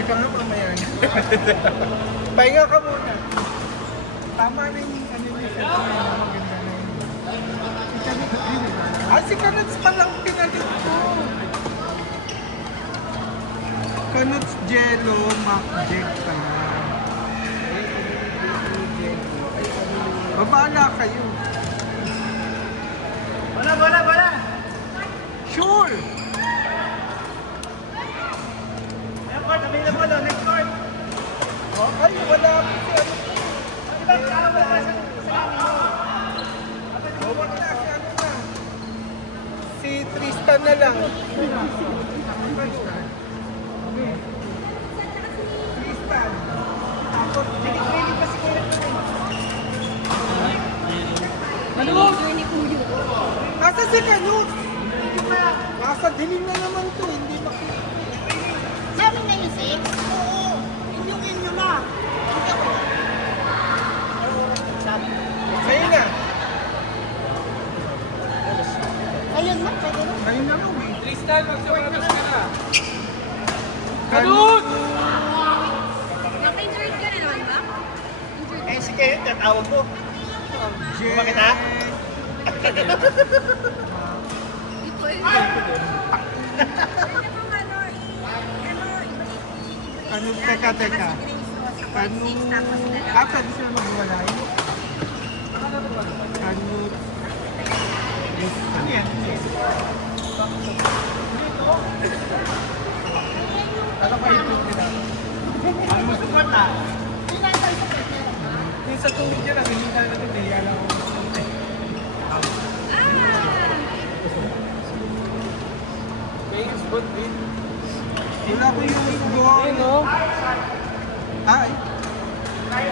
Teka nga, mamaya na. Pahinga ka muna. Tama na yung ano yung set ko na maganda na yun. Si Kanuts pa lang pinalit ko. Kanuts Jello, Mac Jack pa. Babala kayo. Bola! Sure! Ayan, court, available, next court. Okay, wala po siya. Diba, kakawal pa sa lamin mo? Wala na, si ano na. Si Tristan na lang. Tristan. Ako, training pa si Kuya ko rin. Ano? Nasa si Kanut? Nasa dilim na naman to, hindi makita. Sabi na yung safe? Oo. Inyo na. Hindi ako. Sa'yo na. Ayun na, pwede na. Ayun na lang eh. Tristan, magsawatas ka na. Kanut! Naka-injured ka na naman ba? Si Kenneth, tatawag mo. Bakit ha? Ito eh. Kanut, teka. Kanut. Pwede sila magwalay. Kanut. Ano yan? Ano pa yung tubig nila? Ano mo sukat na? Yung sa tubig niya, nabinita na ito. Alam ko. Thanks, but wait. Wala ko yung ball. Ayun, no? Ay. Ay,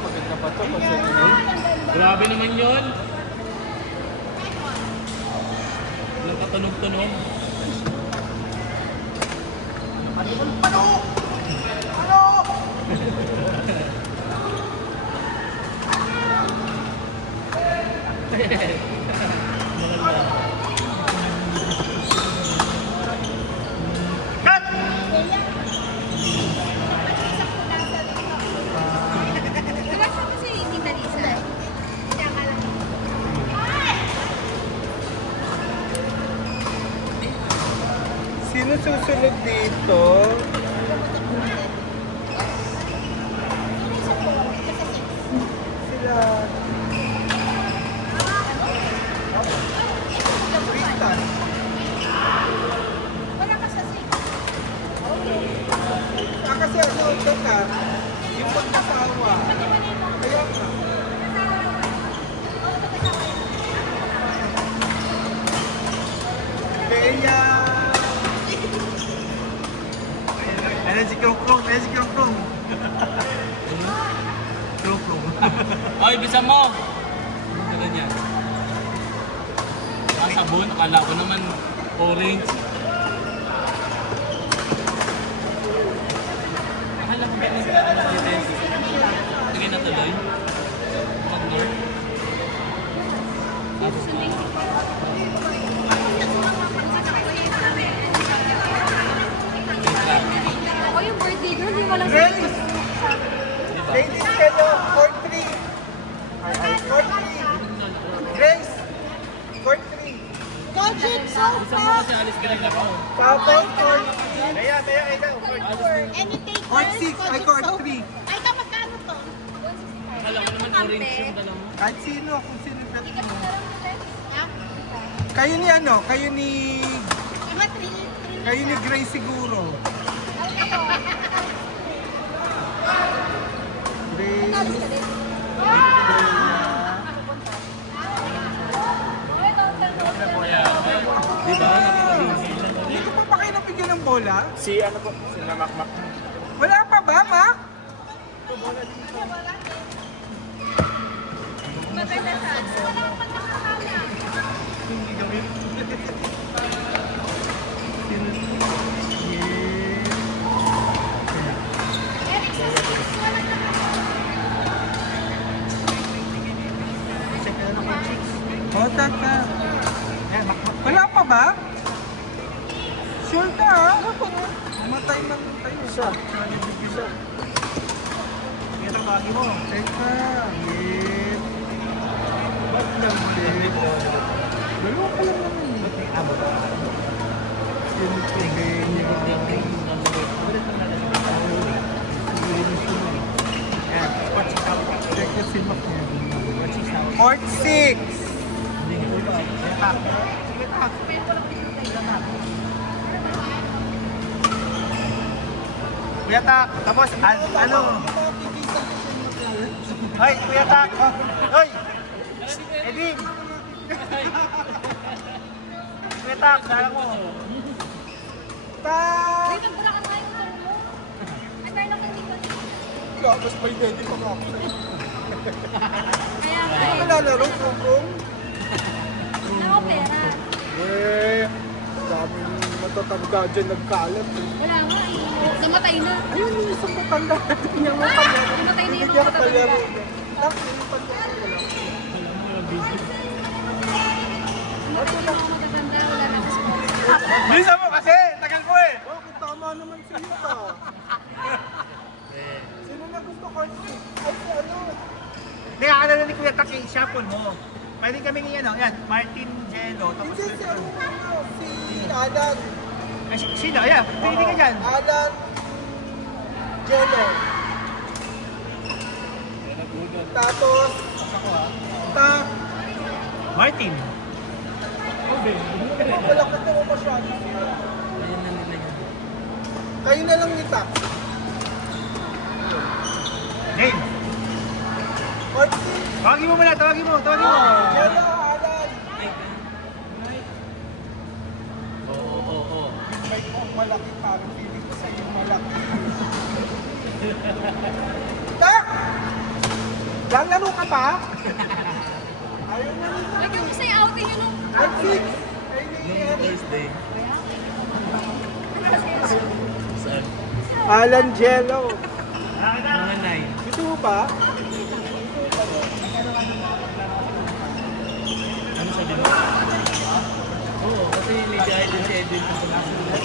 maganda pa to. Grabe naman yun. Walang katunog-tunog. Ano? Cut! Nasa ko si Tita Lisa. Kaya ka lang. Sino susunod dito? Sila. Tristan. Wala ka sa safe. Kasi ako, teka, yung pagkasawa. Kaya nga. Kaya... Ayan si Krong. Krong. Ay, bisa mo! Ano ganyan? Sabon, akala ko naman orange. Akala ko ganyan sa Marites. Sige na tuloy. Pag-north. Tapos na. Ako yung birthday doon, di wala Grace! Diba? Ladies, hello! Court 3! Court 3! Grace! Court 3! Gojek, Bisa mo sofa, kasi alis ka lang ako. Tapos court 3! any take Court first, 6, ay court 3. Ay, ito magkano to? Akala ko naman orange yung dala mo. Kahit sino, kung sino bet mo. Ha? Kayo ni ano? Kayo ni Iba, 3 Kayo ni Grace siguro. Grace. Diba? Hindi ko pa kayo napigyan ng bola? Si ano po? Si Namakmak. Wala pa ba, Mac? Hindi gawin. Wala pa ba? Sure ka ha? Matay man tayo. Isa. Kaya ang bagi mo. Teka. Wait. Ba't nag-date? Dalawa pa lang naman. Sinipigay niya. Check the silmak niya. Court 6! Kuya Tak, tapos ano? Hoy, Kuya Tak! Hoy! Edwin! Kuya Tak, sarang mo. Tak! Wait, nagpura ka tayo ng mo. Ay, meron kang dito. Tapos may daddy pa nga. Kaya nga Ano eh. lalaro kung? Wala ko pera. Eh, daming matatanda dyan nagkalat eh. Wala nga eh. Namatay na. Ayun yung isang matanda. Tingnan mo Ah! pala. Namatay na yung Bigyan mga ka pala matatanda. mo. Tak, yung pala wala. Namatay na yung mga magaganda. Wala na akong sponsor. Bisa mo kasi, tagal ko eh. Bakit tama naman sa iyo ka? Sino na gusto ko? Ay, si ano? Hindi, ano ni Kuya Tak yung shuffle mo. Pwede kami ngayon, yan, Martin Jello. Tapos Hindi si ano, si Alan. sino? Ayan, pwede ka dyan. Alan Jello. Tapos, Tak. Martin. Malakot na mo masyado. Kayo na lang ni Tak. Name. Martin. Tawagin mo muna, tawagin mo. Jello, Alan. Oo. May kong malaki parang feeling ko sa'yo malaki. Tak! Lalaro ka pa? Ayaw na nila. Wait, yung gusto yung outing yun nung... At 6. Ay, ni Eric. Thursday. Saan? Alan Jello. Mga 9. Gusto mo ba? Ano sabi mo? Oo, kasi may guide din si Edwin kung pag-asulat.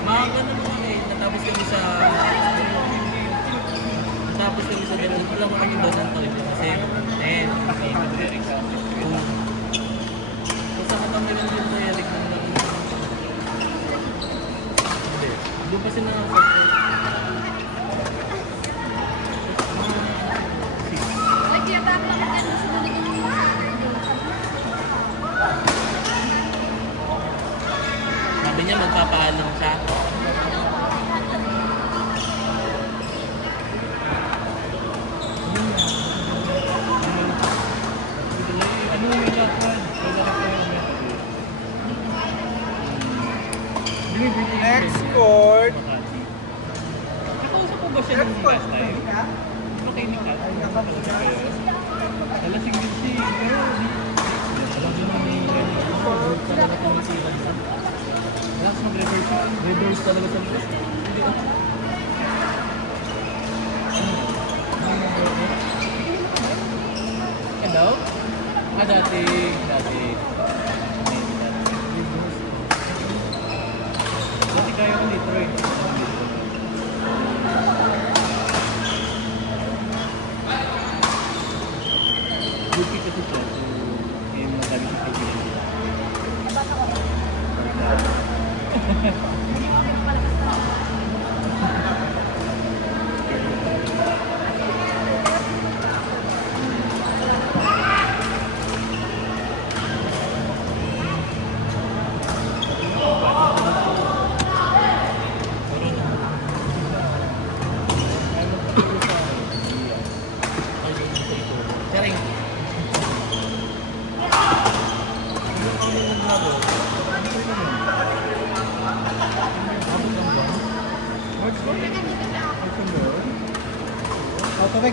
Mga ganun naman eh, natapos kami sa ganun. Wala mo kami doon ng tawid kasi kung saan ka kami lang din na Eric ng lang. Hindi. Doon kasi na Like, yung tap lang yan. Sumunod yung mga sabi niya magpapaalam siya. Next court. Nakausap ko ba siya Next nung court. last time? Ano kay Nika? Alasing din si alam mo naman relax mag-reverse talaga sa labas. Hindi ko. Hello? Dati. Dati kaya ko dito eh. Buti kasi ito. May mga dami sa pagkakas. Charing.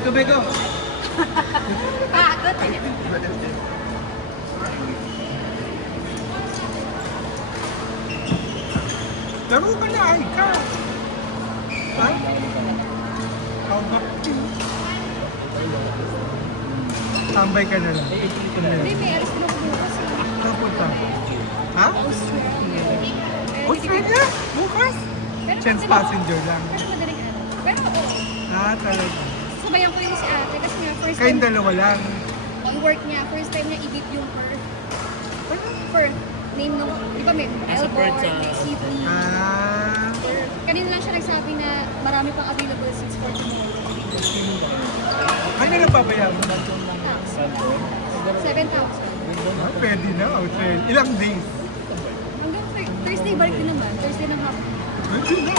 Tubig. Pagod eh. Laro ka na, ikaw. Ha? How about you? Tambay ka na lang. Hindi, may alis na bukas eh. Kapunta. Ha? Austria. Australia? Bukas? Pero Chance madaling- passenger lang. Pero madaling ano. Pero oo. Talaga. Sabayan ko yung si ate kasi nga first Kayong time. dalawa lang. Yung work niya, first time niya i-beat yung per name nung, di ba may Nasa Melbourne, part sa- may Sydney. Kanina lang siya nagsabi na marami pang available seats for tomorrow. Ano na babayaran? 7,000. Pwede na, Australia. Ilang days? Hanggang Thursday, balik din naman. Thursday ng hapon. Pwede na.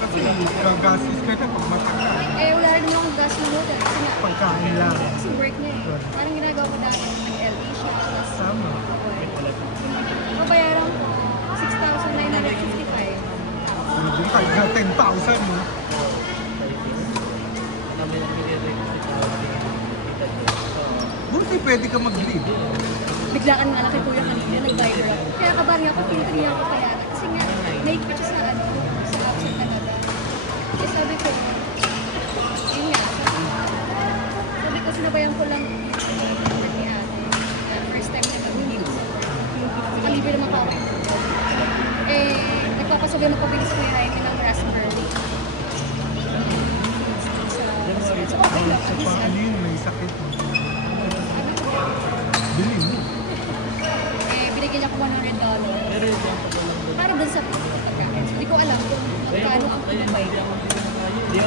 Kasi gagasis ka na pag matagal. Eh, wala rin akong gas ng hotel. Kasi nga, Pagkain lang. kasi work niya eh. Parang ginagawa ko dati, nag-LA siya. Tapos, Tama. babayaran ko 6,955. Pwede ka. 10,000 mo. Kami ang nire-request sa Buti pwede ka mag-leave. Biglaan nga lang kay Kuya kanina, nag-viber ako. Kaya kabari ako, pinitri ako kaya. Kasi nga, naikot siya sa ano, sa app sa Canada. Eh sabi ko, yun nga, sabi ko, sinabayan ko lang ni ate. First time na mag-leave sa work. Nakalibre naman pa ako. Eh, nagpapasabay ng pabilis ko yung Raimi ng Raspberry. So, okay lang. At Sa least, paano yun, may sakit mo. Bili mo. binigyan niya ko $100. Pero yung pa lang doon. Para dun sa pagkain. So, hindi ko alam kung magkano ang pinabay. Hindi ako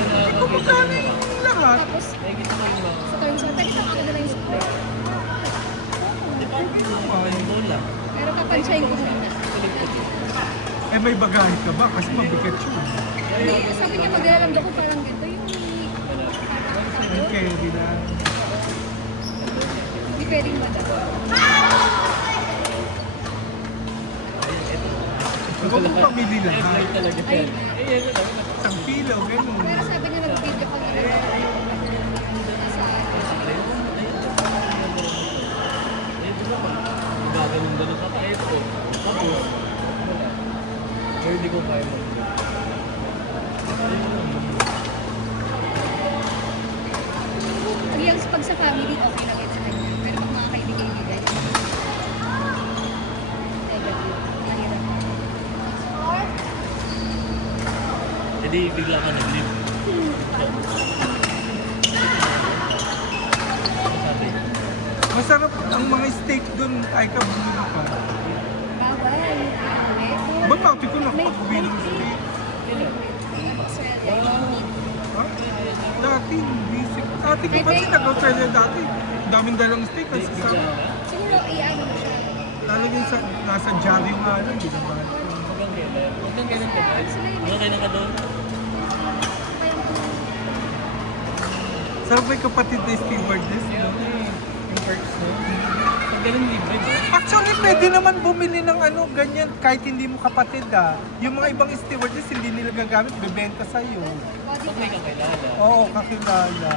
nakakakita Magkano ng yung lahat? Tapos, Nakikita ko yung mga sa terms na, pwede kang agad na lang yung support. doon lang. Pero papansyahin ko muna. Eh may bagahe ka ba? Kasi mabigat yun. Hindi, sabi niya maglalamda ko parang ganito yung Okay, di na. hindi pwedeng madala. Huwag mo pamili lahat. Flight talaga. Ayun. Yan lang. Isang kilo, gano'n. Pero sabi niya mag-video pag nasa Gagawin doon sa kahit ko. Tapos, pero hindi ko kaya mo. pag sa family, okay lang yun sa kanya. Pero pag mga kaibigan-kaibigan, negative. Mahirap. Hindi, bigla ka nag-leave. Sabi, Masarap ang mga steak doon. Ay ka, bumili ka. Bawal. Ba't pati ko nakapagpili ng steak? Australia, yung meat. Ha? Dati, busy. Dati ko kasi nag-Australia dati. Daming dalang steak kasi sa Siguro, i-ano mo siya. talagang nasa jar yung ano, hindi na ba? hanggang kailan ka ba? Hanggang kailan ka doon? Sarap may kapatid na stewardess, no? Yung perks mo. Pag ganun libre mo. Actually, pwede naman bumili ng ano, ganyan, kahit hindi mo kapatid ah. Yung mga ibang stewardess, hindi nila gagamit, bebenta sa'yo. Pag may kakilala. Oo, kakilala.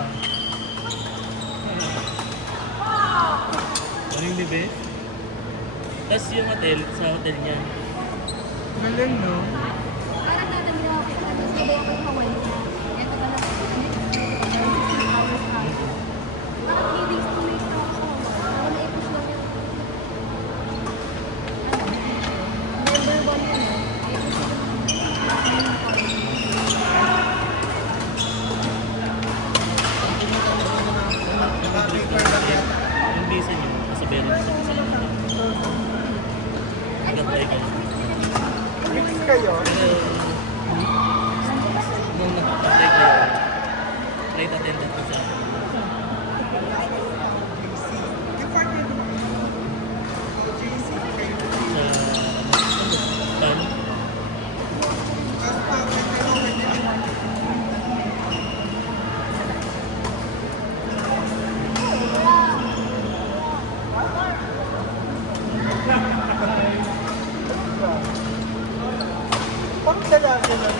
Ano yung libre? Tapos yung hotel, sa hotel niya. Galing, no? Parang dadami na ako. Tapos nabawa ko yung Hawaii niya. Ito pa lang. 16 hours tayo. Parang 3 days to make ako sa Hawaii. Parang na-push lang yun. November 1 yun eh. Yung visa niyo, kasabihan niyo sa kasama niyo. Nag-apply ka na. Mix kayo? Pero, nung nag-apply kayo, flight attendant ko sa Tan. Pang dalaga na.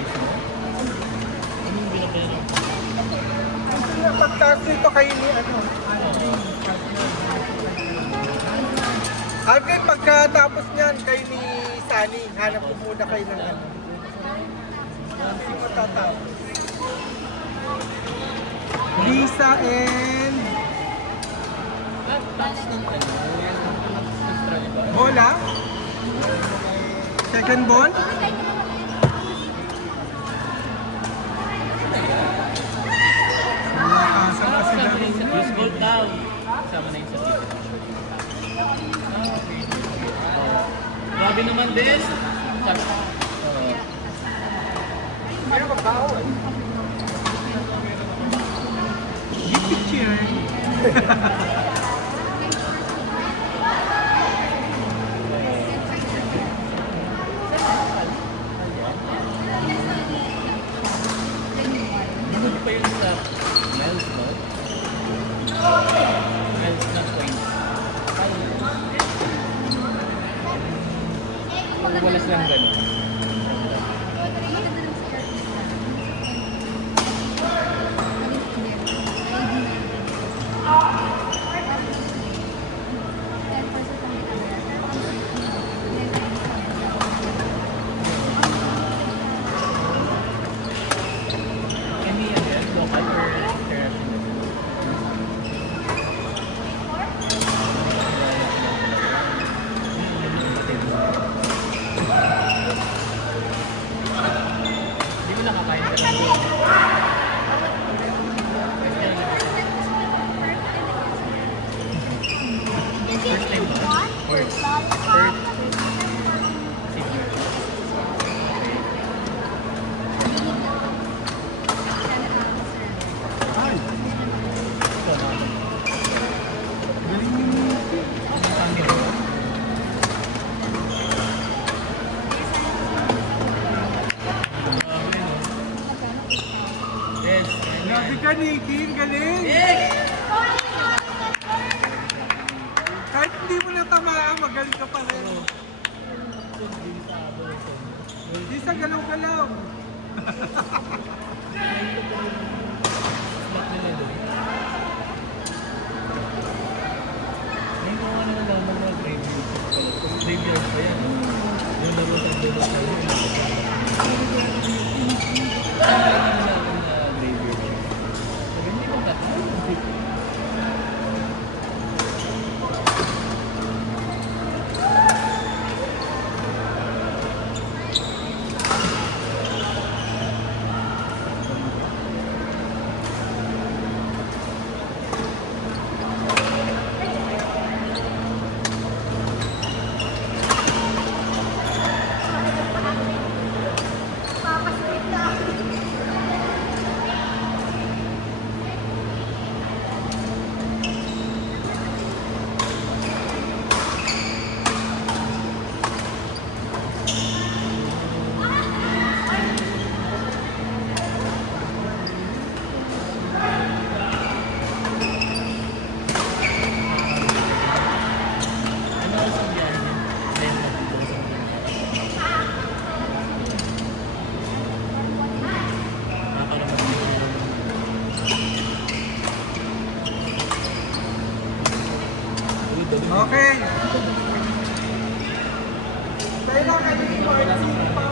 size mo? Anong binabayaran? Pagtaas nito kayo ni ano? Alvin, pagkatapos niyan, kayo ni Sunny, hanap ko muna kayo ng ano. Hindi matatapos. Lisa and Touch ng ano? Extra ba? Bola. Second ball. Nakasan kasi Sama na laro yung sa yun. Use gold daw. Sama na yung sa ticket. Okay. Grabe naman, Des. Pero magbawal. Give picture. Hindi pa yun sa miles, no? Miles na points. Wala silang ganun. Any other local or international? Hindi mo nakakain ka lang doon. First time ba? First. First. Sige. Ay, Ito na. galing mo. Ang pangit. Grabe, no? Yes. Grabe ka, Nikki. Ang galing. Yes! Kahit hindi mo natamaan, magaling ka pa rin. Di sa galaw-galaw. Slot nila doon. Ngayon ko nga naman naman mga graveyard pala. Kasi graveyard pa yan. Yung laro sa dulo sa yun. Ang laro na ako na graveyard. Sabi, hindi ko tatawag. Ano ang sa biyahe niya? Ayun na, dito sa biyahe. Nakakaraman din siya. Uy, dali. Okay. Kailangan kayo ni Marcy.